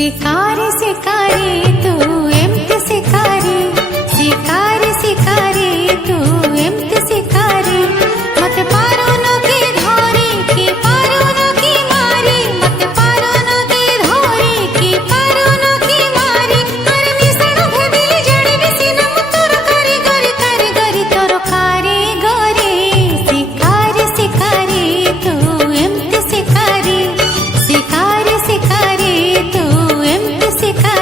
शिकारी शिकारी तू एमती शिकारी, शिकारी शिकारी तू एमती शिकारी। मत पारुनो की धोरी की पारुनो की मारी, मत पारुनो की धोरी की पारुनो की मारी। अरे मिसण भेदिली जड़ी बिसिन मुतुर करी गरी करी गरी तोर कारी गरी। शिकारी शिकारी तू एमती शिकारी, शिकारी शिकारी तू एमती शिकारी।